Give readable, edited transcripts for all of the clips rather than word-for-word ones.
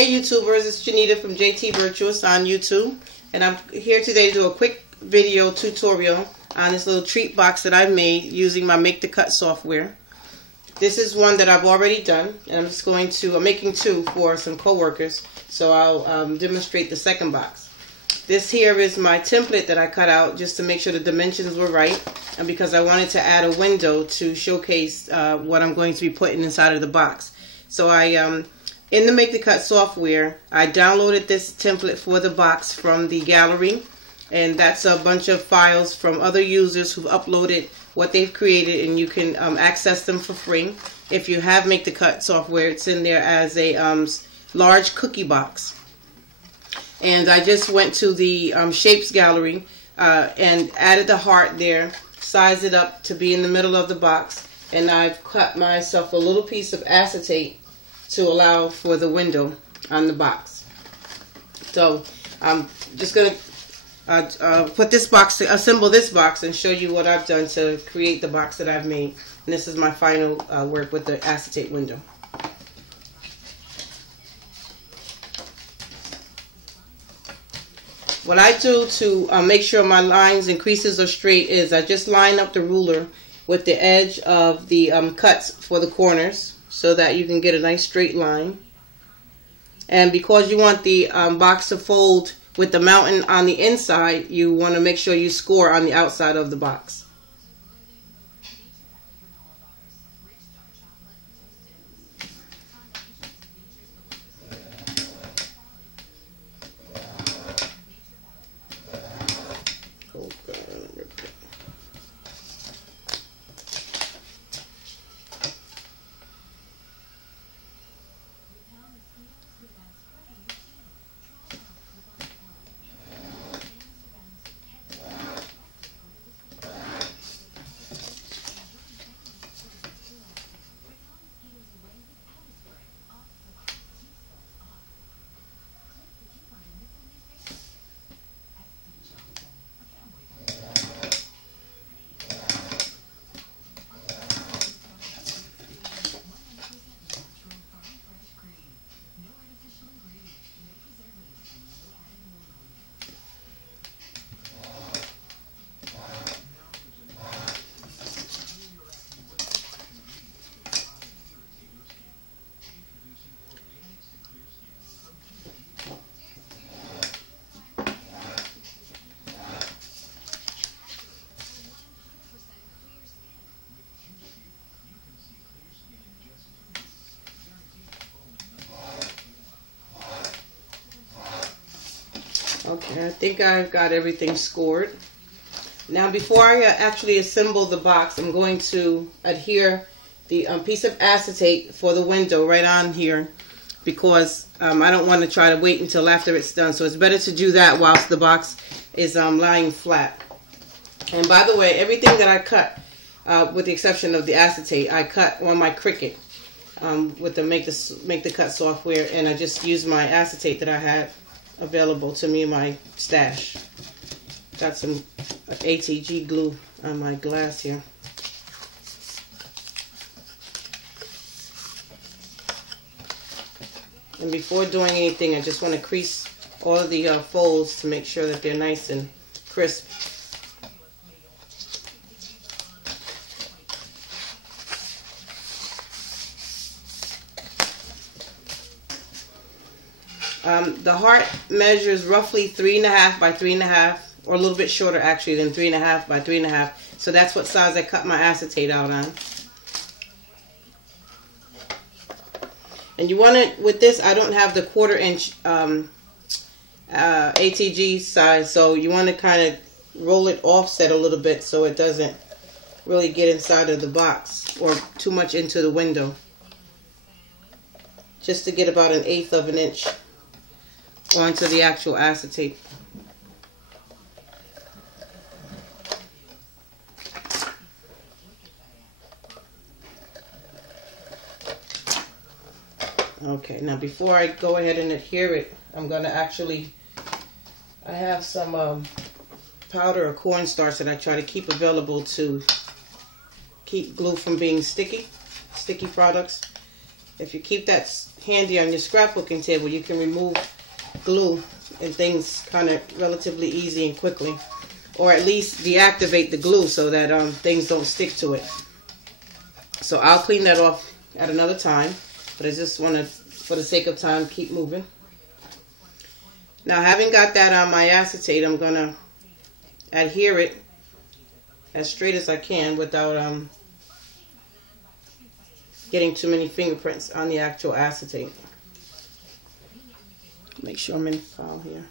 Hey YouTubers, it's Janita from JT Virtuous on YouTube, and I'm here today to do a quick video tutorial on this little treat box that I've made using my Make to Cut software. This is one that I've already done, and I'm making two for some co-workers, so I'll demonstrate the second box. This here is my template that I cut out just to make sure the dimensions were right, and because I wanted to add a window to showcase what I'm going to be putting inside of the box. So in the Make to Cut software, I downloaded this template for the box from the gallery, and that's a bunch of files from other users who've uploaded what they've created, and you can access them for free. If you have Make to Cut software, it's in there as a large cookie box. And I just went to the shapes gallery and added the heart there, sized it up to be in the middle of the box, and I've cut myself a little piece of acetate to allow for the window on the box. So I'm just going to put this box, assemble this box, and show you what I've done to create the box that I've made. And this is my final work with the acetate window. What I do to make sure my lines and creases are straight is I just line up the ruler with the edge of the cuts for the corners, so that you can get a nice straight line. And because you want the box to fold with the mountain on the inside, you want to make sure you score on the outside of the box. Okay, I think I've got everything scored. Now before I actually assemble the box, I'm going to adhere the piece of acetate for the window right on here, because I don't want to try to wait until after it's done. So it's better to do that whilst the box is lying flat. And by the way, everything that I cut, with the exception of the acetate, I cut on my Cricut with the Make to Cut software, and I just used my acetate that I had available to me in my stash. Got some ATG glue on my glass here. And before doing anything, I just want to crease all of the folds to make sure that they're nice and crisp. The heart measures roughly 3.5 by 3.5, or a little bit shorter actually than 3.5 by 3.5. So that's what size I cut my acetate out on. And you want it with this. I don't have the 1/4 inch ATG size, so you want to kind of roll it offset a little bit so it doesn't really get inside of the box or too much into the window. Just to get about 1/8 of an inch onto the actual acetate. Okay, now before I go ahead and adhere it, I'm going to actually, I have some powder or cornstarch that I try to keep available to keep glue from being sticky products. If you keep that handy on your scrapbooking table, you can remove glue and things kind of relatively easy and quickly. Or at least deactivate the glue so that things don't stick to it. So I'll clean that off at another time. But I just want to, for the sake of time, keep moving. Now, having got that on my acetate, I'm going to adhere it as straight as I can without getting too many fingerprints on the actual acetate. Make sure I'm in file here.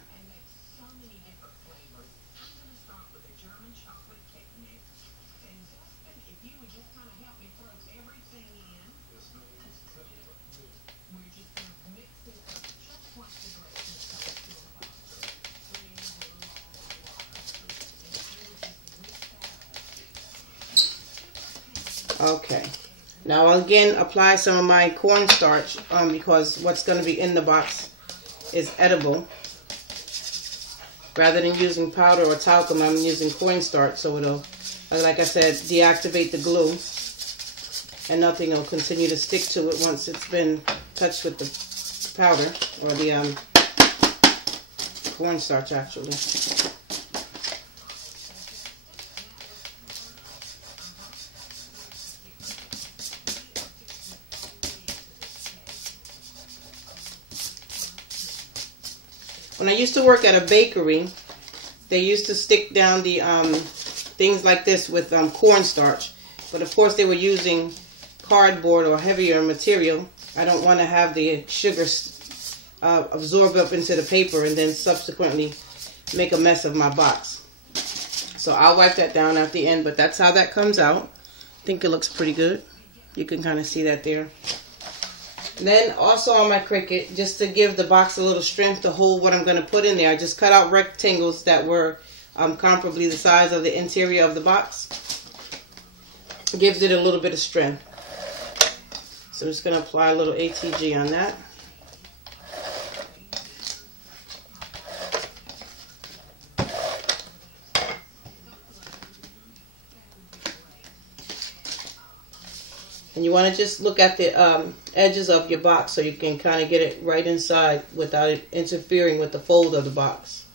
Okay, now I'll again apply some of my cornstarch because what's going to be in the box is edible. Rather than using powder or talcum, I'm using cornstarch, so it'll, like I said, deactivate the glue and nothing will continue to stick to it once it's been touched with the powder or the cornstarch actually. When I used to work at a bakery, they used to stick down the things like this with cornstarch. But of course they were using cardboard or heavier material. I don't want to have the sugar absorb up into the paper and then subsequently make a mess of my box. So I'll wipe that down at the end, but that's how that comes out. I think it looks pretty good. You can kind of see that there. Then also on my Cricut, just to give the box a little strength to hold what I'm going to put in there, I just cut out rectangles that were comparably the size of the interior of the box. It gives it a little bit of strength. So I'm just going to apply a little ATG on that. And you want to just look at the edges of your box so you can kind of get it right inside without it interfering with the fold of the box.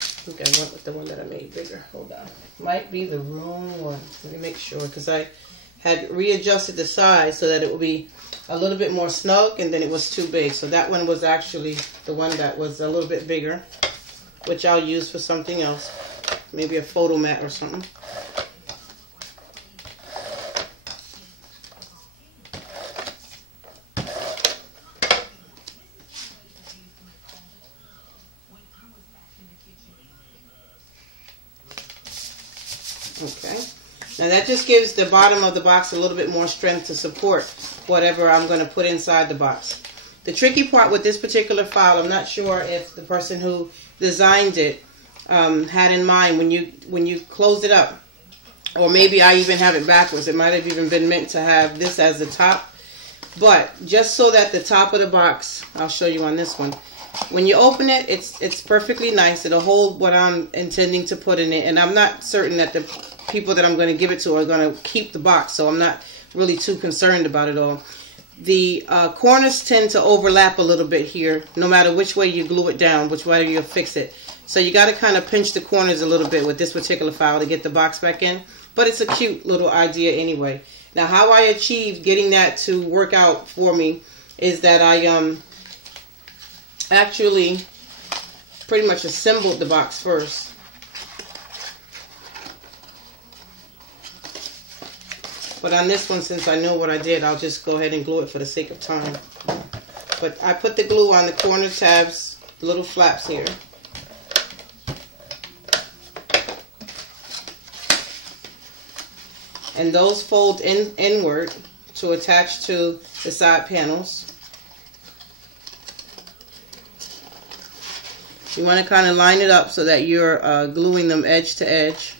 I think I went with the one that I made bigger. Hold on. Might be the wrong one. Let me make sure, because I had readjusted the size so that it would be a little bit more snug, and then it was too big. So that one was actually the one that was a little bit bigger, which I'll use for something else. Maybe a photo mat or something. Okay, now that just gives the bottom of the box a little bit more strength to support whatever I'm going to put inside the box. The tricky part with this particular file, I'm not sure if the person who designed it had in mind when you close it up, or maybe I even have it backwards. It might have even been meant to have this as the top, but just so that the top of the box, I'll show you on this one. When you open it, it's perfectly nice. It'll hold what I'm intending to put in it, and I'm not certain that the people that I'm going to give it to are going to keep the box, so I'm not really too concerned about it all. The corners tend to overlap a little bit here, no matter which way you glue it down, which way you fix it. So you got to kind of pinch the corners a little bit with this particular file to get the box back in, but it's a cute little idea anyway. Now, how I achieved getting that to work out for me is that I actually pretty much assembled the box first. But on this one, since I know what I did, I'll just go ahead and glue it for the sake of time. But I put the glue on the corner tabs, the little flaps here. And those fold inward to attach to the side panels. You want to kind of line it up so that you're gluing them edge to edge.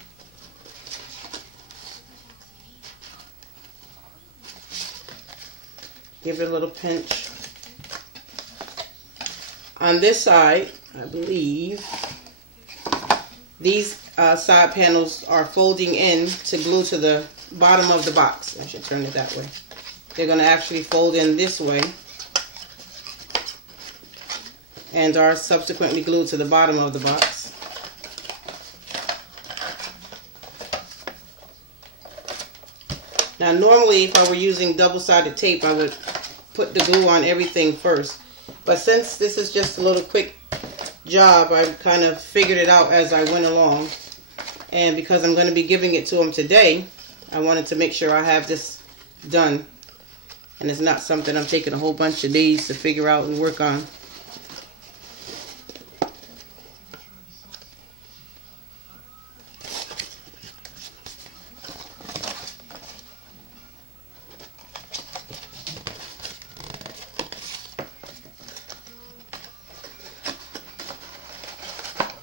Give it a little pinch. On this side, I believe, these side panels are folding in to glue to the bottom of the box. I should turn it that way. They're going to actually fold in this way and are subsequently glued to the bottom of the box. Now normally if I were using double-sided tape, I would put the glue on everything first. But since this is just a little quick job, I kind of figured it out as I went along. And because I'm going to be giving it to them today, I wanted to make sure I have this done. And it's not something I'm taking a whole bunch of days to figure out and work on.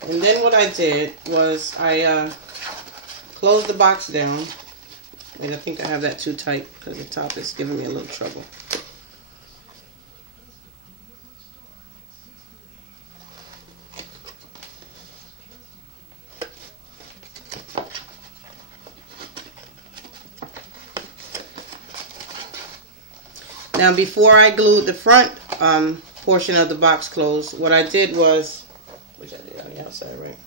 And then what I did was I closed the box down. Wait, I think I have that too tight because the top is giving me a little trouble. Now before I glued the front portion of the box closed, what I did was, which I did on the outside, right?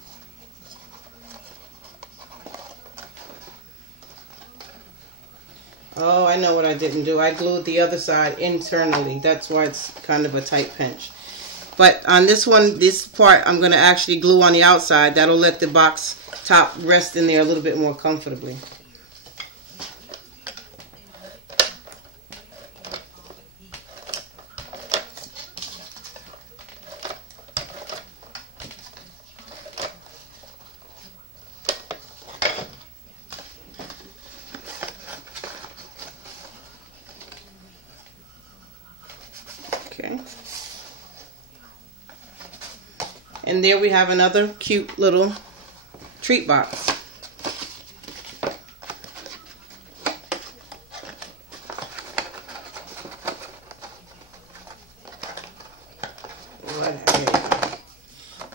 Oh, I know what I didn't do. I glued the other side internally. That's why it's kind of a tight pinch. But on this one, this part, I'm going to actually glue on the outside. That'll let the box top rest in there a little bit more comfortably. Okay. And there we have another cute little treat box.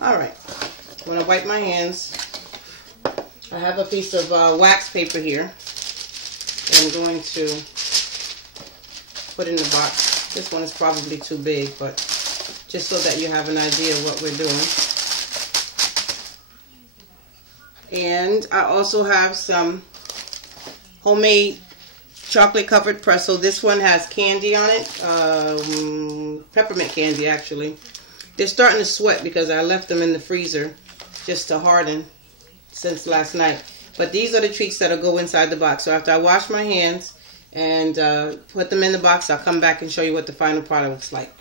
Alright, when I wipe my hands, I have a piece of wax paper here that I'm going to put in the box. This one is probably too big, but just so that you have an idea of what we're doing. And I also have some homemade chocolate covered pretzel. This one has candy on it, peppermint candy actually. They're starting to sweat because I left them in the freezer just to harden since last night. But these are the treats that'll go inside the box. So after I wash my hands and put them in the box, I'll come back and show you what the final product looks like.